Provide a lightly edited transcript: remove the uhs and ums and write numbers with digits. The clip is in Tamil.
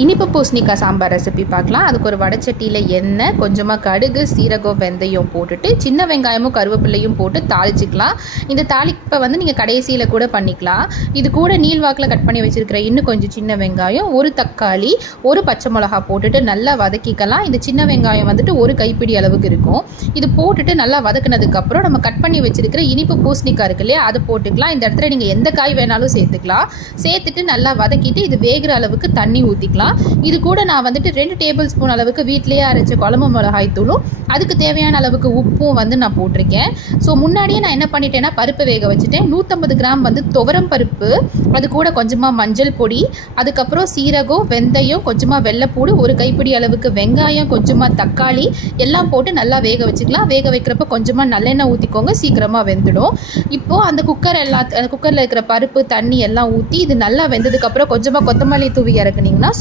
இனிப்பு பூசணிக்காய் சாம்பார் ரெசிபி பார்க்கலாம். அதுக்கு ஒரு வடைச்சட்டியில் எண்ணெய், கொஞ்சமாக கடுகு, சீரகம், வெந்தயம் போட்டுட்டு சின்ன வெங்காயமும் கருவேப்பிலையும் போட்டு தாளிச்சிக்கலாம். இந்த தாளிப்பை நீங்கள் கடைசியில் கூட பண்ணிக்கலாம். இது கூட நீள்வாக்கில் கட் பண்ணி வச்சுருக்கிற இன்னும் கொஞ்சம் சின்ன வெங்காயம், ஒரு தக்காளி, ஒரு பச்சை மிளகா போட்டுட்டு நல்லா வதக்கிக்கலாம். இந்த சின்ன வெங்காயம் ஒரு கைப்பிடி அளவுக்கு இருக்கும். இது போட்டுட்டு நல்லா வதக்குனதுக்கப்புறம் நம்ம கட் பண்ணி வச்சுருக்கிற இனிப்பு பூசணிக்காய் இருக்கு இல்லையா, அதை போட்டுக்கலாம். இந்த இடத்துல நீங்கள் எந்த காய் வேணாலும் சேர்த்துக்கலாம். சேர்த்துட்டு நல்லா வதக்கிட்டு இது வேகிற அளவுக்கு தண்ணி ஊற்றிக்கலாம். இது கூட நான் 2 டேபிள் ஸ்பூன் அளவுக்கு வீட்டிலேயே அரைச்ச குழம்பு மிளகாய் தூளும் அதுக்கு தேவையான அளவுக்கு உப்பும் நான் போட்டிருக்கேன். ஸோ முன்னாடியே நான் என்ன பண்ணிட்டேன்னா பருப்பு வேக வச்சுட்டேன். 150 கிராம் துவரம் பருப்பு, அது கூட கொஞ்சமாக மஞ்சள் பொடி, அதுக்கப்புறம் சீரகம், வெந்தயம், கொஞ்சமாக வெள்ளைப்பூடு, ஒரு கைப்பிடி அளவுக்கு வெங்காயம், கொஞ்சமாக தக்காளி எல்லாம் போட்டு நல்லா வேக வச்சுக்கலாம். வேக வைக்கிறப்ப கொஞ்சமாக நல்லெண்ணெய் ஊற்றிக்கோங்க, சீக்கிரமாக வெந்துடும். இப்போது அந்த குக்கரில் இருக்கிற பருப்பு, தண்ணி எல்லாம் ஊற்றி இது நல்லா வெந்ததுக்கப்புறம் கொஞ்சமாக கொத்தமல்லி தூவி இறக்குனீங்கன்னா